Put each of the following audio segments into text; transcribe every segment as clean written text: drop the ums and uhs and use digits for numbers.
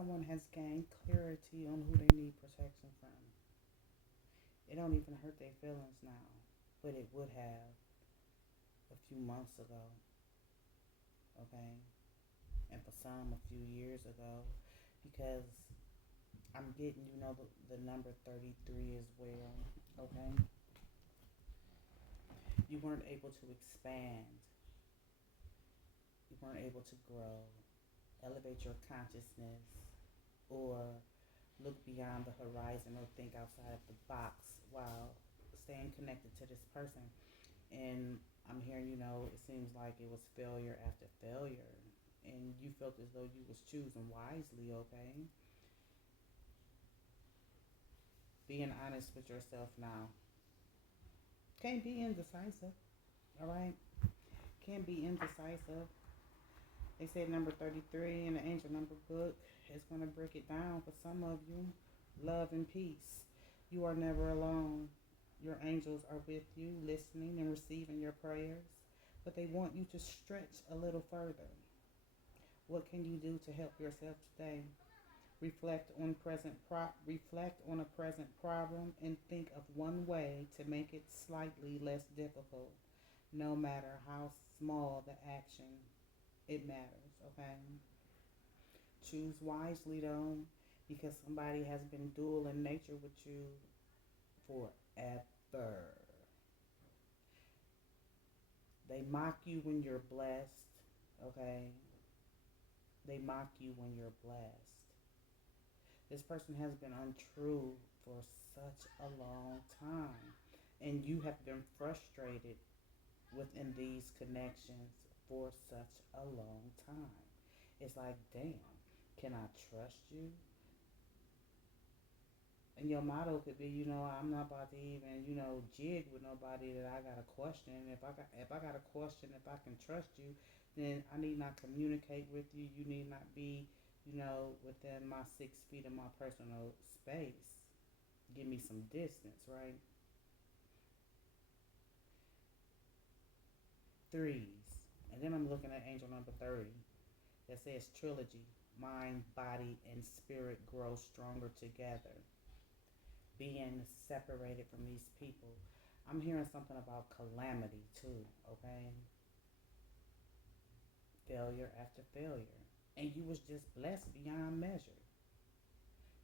someone has gained clarity on who they need protection from. It don't even hurt their feelings now, but it would have a few months ago, okay? And for some, a few years ago, because I'm getting, the number 33 as well, okay? You weren't able to expand, you weren't able to grow, elevate your consciousness, or look beyond the horizon or think outside of the box while staying connected to this person. And I'm hearing, it seems like it was failure after failure. And you felt as though you was choosing wisely, okay? Being honest with yourself now. Can't be indecisive, all right? Can't be indecisive. They said number 33 in the angel number book is going to break it down for some of you. Love and peace. You are never alone. Your angels are with you, listening and receiving your prayers, but they want you to stretch a little further. What can you do to help yourself today? Reflect on a present problem and think of one way to make it slightly less difficult, no matter how small the action. It matters, okay? Choose wisely though, because somebody has been dual in nature with you forever. They mock you when you're blessed, okay? They mock you when you're blessed. This person has been untrue for such a long time, and you have been frustrated within these connections for such a long time. It's like, damn, can I trust you? And your motto could be, I'm not about to even, jig with nobody that I got a question. If I got a question, if I can trust you, then I need not communicate with you. You need not be, within my 6 feet of my personal space. Give me some distance, right? Threes. And then I'm looking at angel number 30 that says trilogy. Mind, body, and spirit grow stronger together. Being separated from these people. I'm hearing something about calamity too, okay? Failure after failure. And you was just blessed beyond measure.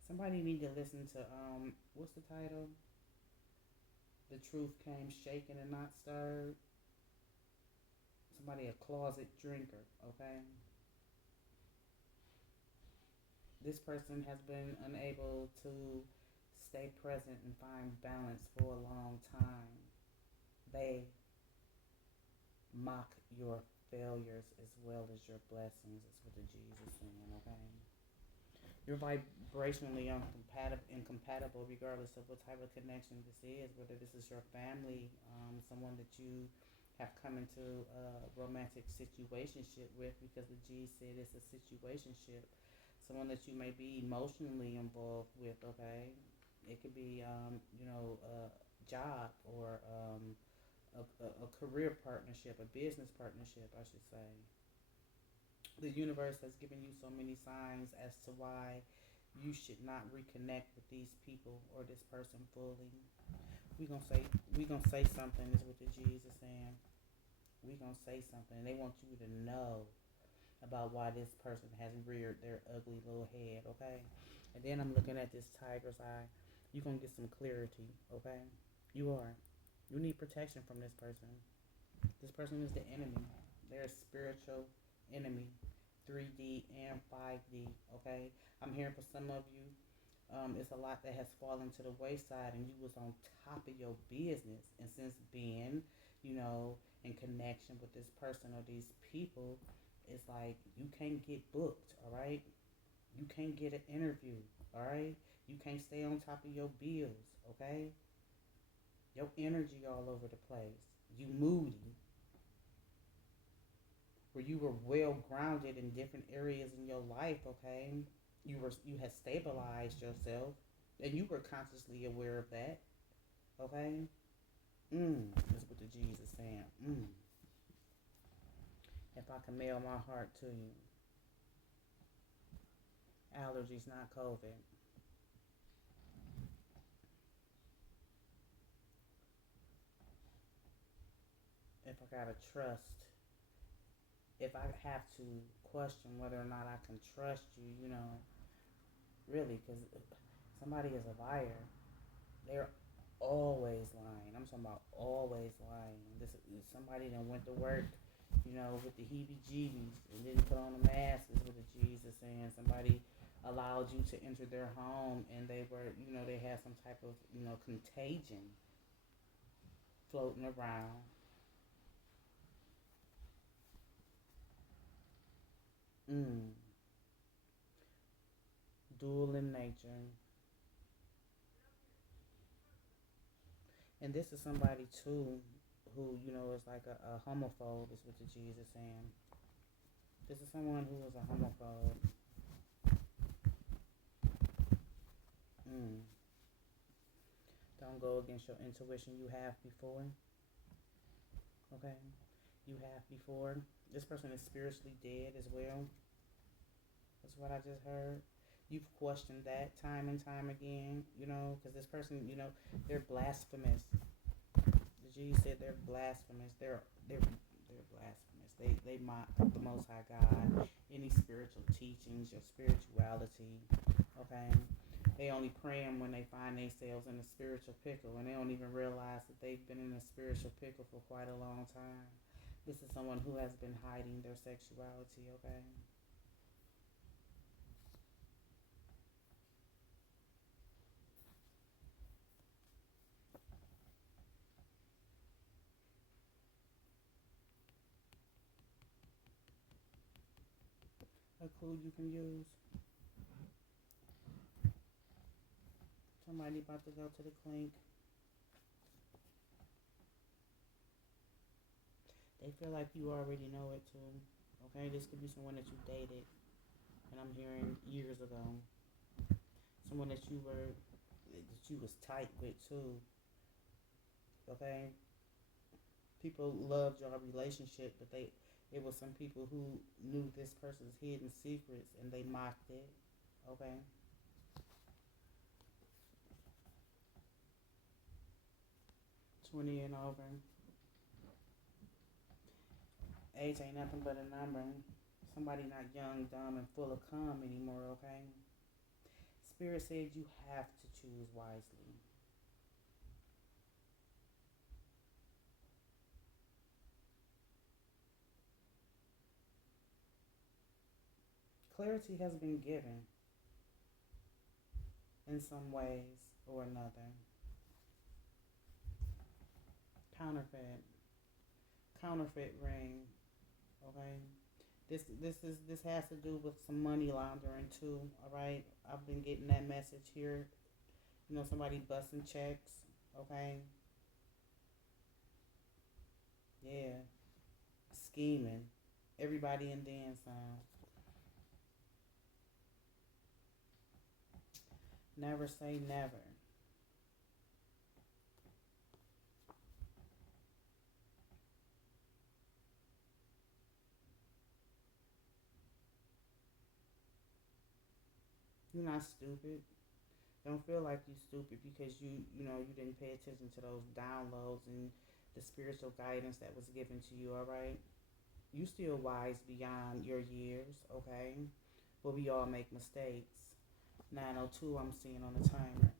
Somebody need to listen to what's the title? The truth came shaken and not stirred. Somebody a closet drinker, okay? This person has been unable to stay present and find balance for a long time. They mock your failures as well as your blessings. That's what the G's is saying, okay? You're vibrationally incompatible regardless of what type of connection this is, whether this is your family, someone that you have come into a romantic situationship with, because the G said it's a situationship. Someone that you may be emotionally involved with, okay? It could be, a job or a career partnership, a business partnership, I should say. The universe has given you so many signs as to why you should not reconnect with these people or this person fully. We gonna say something is what the G's are saying. We gonna say something. They want you to know about why this person has reared their ugly little head, okay? And then I'm looking at this tiger's eye. You gonna get some clarity, okay? You are. You need protection from this person. This person is the enemy. They're a spiritual enemy. 3D and 5D, okay? I'm hearing for some of you, it's a lot that has fallen to the wayside and you was on top of your business. And since being, in connection with this person or these people, it's like you can't get booked, all right? You can't get an interview, all right? You can't stay on top of your bills, okay? Your energy all over the place. You moody. Where you were well grounded in different areas in your life, okay? You had stabilized yourself and you were consciously aware of that, okay? That's what the G's is saying. If I can mail my heart to you. Allergies, not COVID. If I gotta trust, if I have to question whether or not I can trust you, really, because somebody is a liar. They're always lying. I'm talking about always lying. This somebody that went to work, with the heebie-jeebies and didn't put on a mask is what the Jesus saying. Somebody allowed you to enter their home and they were, they had some type of, contagion floating around. Mm. Dual in nature. And this is somebody too who, is like a homophobe is what the Jesus saying. This is someone who is a homophobe. Mm. Don't go against your intuition you have before. Okay? You have before. This person is spiritually dead as well. That's what I just heard. You've questioned that time and time again, because this person, they're blasphemous. The G said they're blasphemous. They're blasphemous. They mock the Most High God, any spiritual teachings, your spirituality. Okay, they only praying when they find themselves in a spiritual pickle, and they don't even realize that they've been in a spiritual pickle for quite a long time. This is someone who has been hiding their sexuality. Okay. A clue you can use. Somebody about to go to the clink. They feel like you already know it too. Okay, this could be someone that you dated, and I'm hearing years ago. Someone that you was tight with too. Okay, people loved your relationship, but it was some people who knew this person's hidden secrets and they mocked it. Okay, 20 and over. Age ain't nothing but a number. Somebody not young, dumb, and full of cum anymore. Okay. Spirit said you have to choose wisely. Clarity has been given in some ways or another. Counterfeit, counterfeit ring. Okay, this has to do with some money laundering too. All right, I've been getting that message here. Somebody busting checks. Okay, yeah, scheming. Everybody and then some. Never say never. You're not stupid. Don't feel like you stupid because you didn't pay attention to those downloads and the spiritual guidance that was given to you. All right, you still wise beyond your years. Okay, but we all make mistakes. 9:02. I'm seeing on the timer.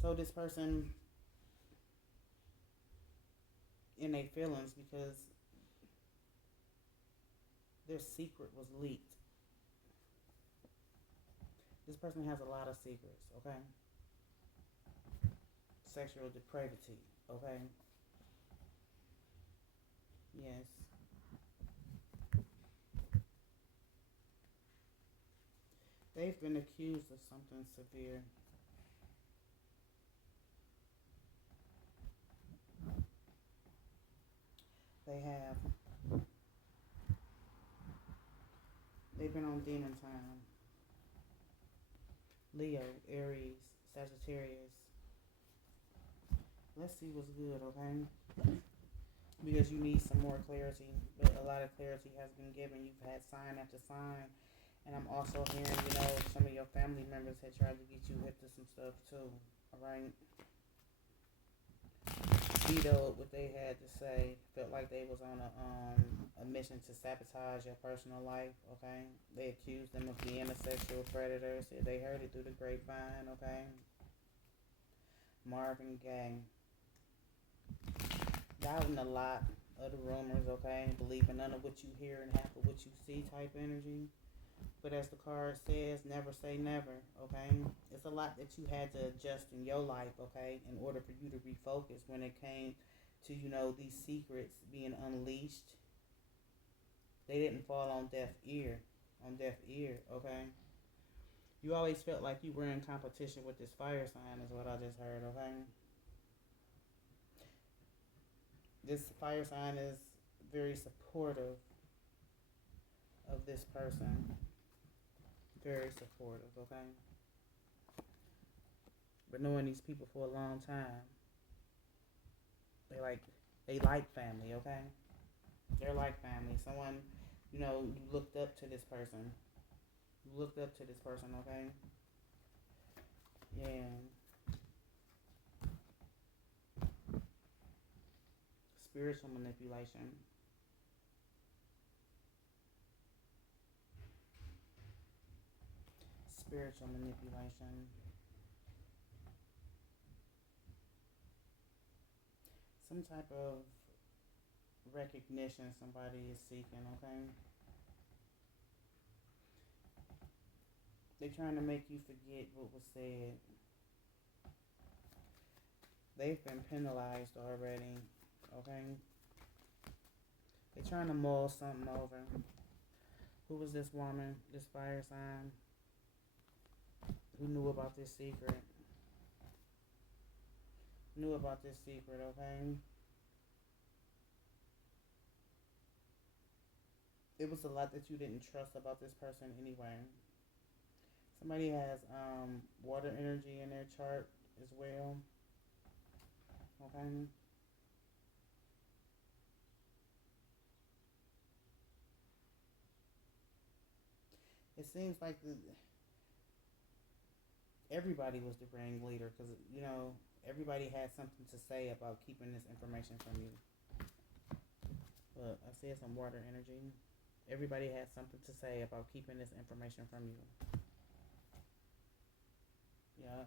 So this person in their feelings because their secret was leaked. This person has a lot of secrets. Okay, sexual depravity. Okay, yes. They've been accused of something severe. They have. They've been on demon time. Leo, Aries, Sagittarius. Let's see what's good, okay? because you need some more clarity. But a lot of clarity has been given. You've had sign after sign. And I'm also hearing, some of your family members had tried to get you hip to some stuff too. Alright? Vetoed what they had to say. Felt like they was on a mission to sabotage your personal life, okay? They accused them of being a sexual predator. Said they heard it through the grapevine, okay? Marvin Gaye. Doubting a lot of the rumors, okay? Believing none of what you hear and half of what you see type energy. But as the card says, never say never, okay? It's a lot that you had to adjust in your life, okay, in order for you to refocus when it came to, these secrets being unleashed. They didn't fall on deaf ear, okay? You always felt like you were in competition with this fire sign is what I just heard, okay? This fire sign is very supportive of this person. Very supportive, okay? Been knowing these people for a long time. They like family, okay? They're like family. Someone, you looked up to this person. You looked up to this person, okay? Yeah. Spiritual manipulation. Spiritual manipulation. Some type of recognition somebody is seeking, okay? They're trying to make you forget what was said. They've been penalized already, okay? They're trying to mull something over. Who was this woman, this fire sign? Who knew about this secret? Knew about this secret, okay? It was a lot that you didn't trust about this person anyway. Somebody has water energy in their chart as well. Okay? It seems like everybody was the ringleader because, everybody had something to say about keeping this information from you. Look, I see some water energy. Everybody had something to say about keeping this information from you. Yeah.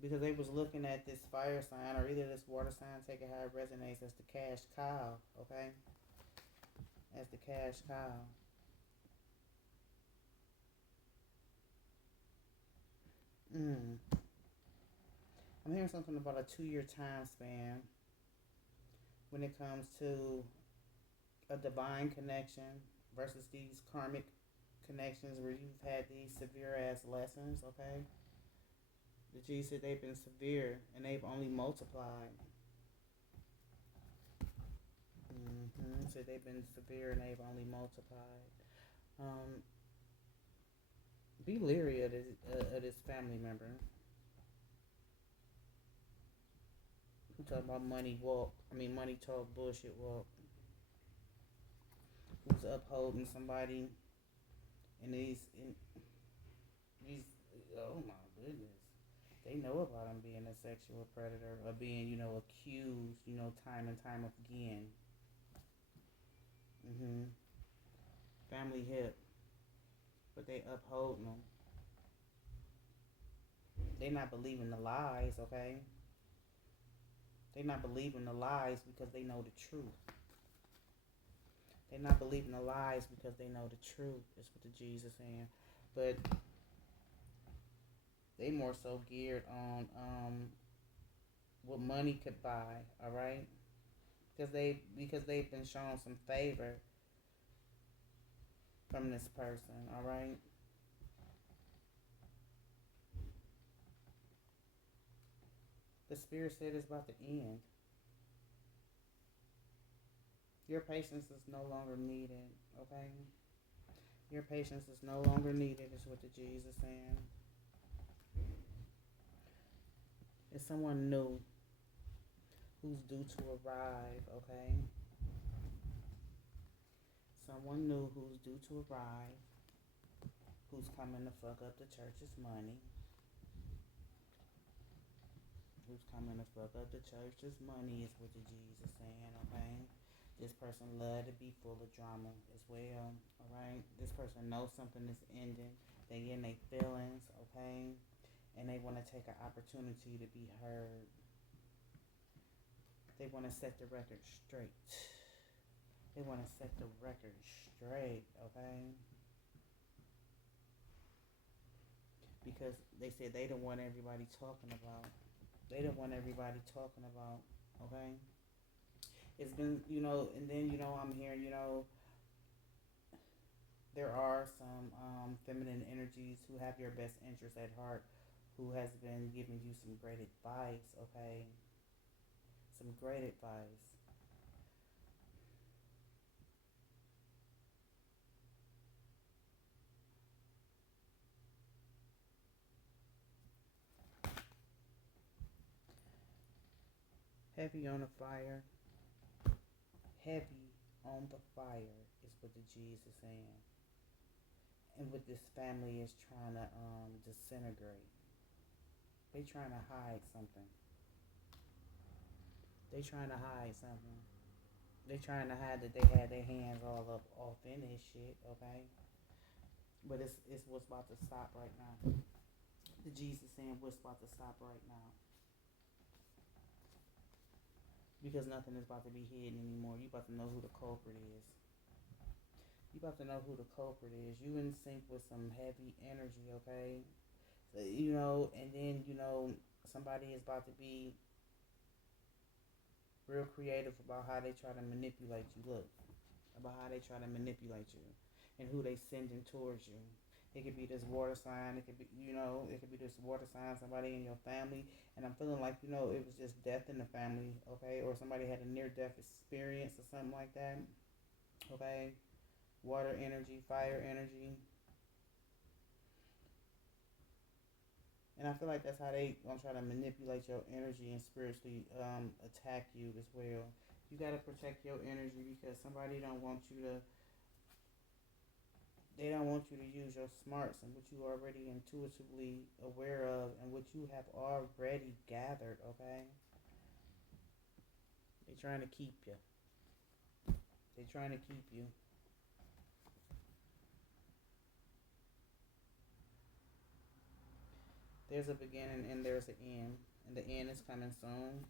Because they was looking at this fire sign or either this water sign, taking how it resonates as the cash cow, okay? As the cash cow. I'm hearing something about a 2-year time span when it comes to a divine connection versus these karmic connections where you've had these severe ass lessons, okay? The G said they've been severe and they've only multiplied. So they've been severe and they've only multiplied. Be leery of this family member. I'm talking about money talk, bullshit walk. Who's upholding somebody in these, oh my goodness. They know about him being a sexual predator or being, accused, time and time again. Family hip. But they upholding them. They not believing the lies, okay? They not believing the lies because they know the truth. They not believing the lies because they know the truth. Is what the G's are saying. But they more so geared on what money could buy, alright? Because they've been shown some favor from this person, alright? The spirit said it's about to end. Your patience is no longer needed, okay? Your patience is no longer needed, is what the G's are saying. It's someone new who's due to arrive, okay? Someone new who's due to arrive, who's coming to fuck up the church's money, who's coming to fuck up the church's money is what the G's are saying, okay? This person love to be full of drama as well, alright? This person knows something is ending. They get in their feelings, okay? And they want to take an opportunity to be heard. They want to set the record straight. They want to set the record straight, okay? Because they said they don't want everybody talking about. They don't want everybody talking about, okay? It's been, and then, I'm hearing, there are some feminine energies who have your best interest at heart, who has been giving you some great advice, okay? Some great advice. Heavy on the fire. Heavy on the fire is what the G's is saying. And what this family is trying to disintegrate. They trying to hide something. They trying to hide something. They trying to hide that they had their hands all up off in this shit, okay? But it's what's about to stop right now. The G's is saying what's about to stop right now. Because nothing is about to be hidden anymore. You about to know who the culprit is. You about to know who the culprit is. You in sync with some heavy energy, okay? So, and then, somebody is about to be real creative about how they try to manipulate you. Look, about how they try to manipulate you and who they sending towards you. It could be this water sign. It could be, it could be this water sign, somebody in your family. And I'm feeling like, it was just death in the family, okay? Or somebody had a near-death experience or something like that, okay? Water energy, fire energy. And I feel like that's how they gonna try to manipulate your energy and spiritually attack you as well. You gotta protect your energy because somebody don't want you to. They don't want you to use your smarts and what you are already intuitively aware of and what you have already gathered. Okay. They trying to keep you. They trying to keep you. There's a beginning and there's an end, and the end is coming soon.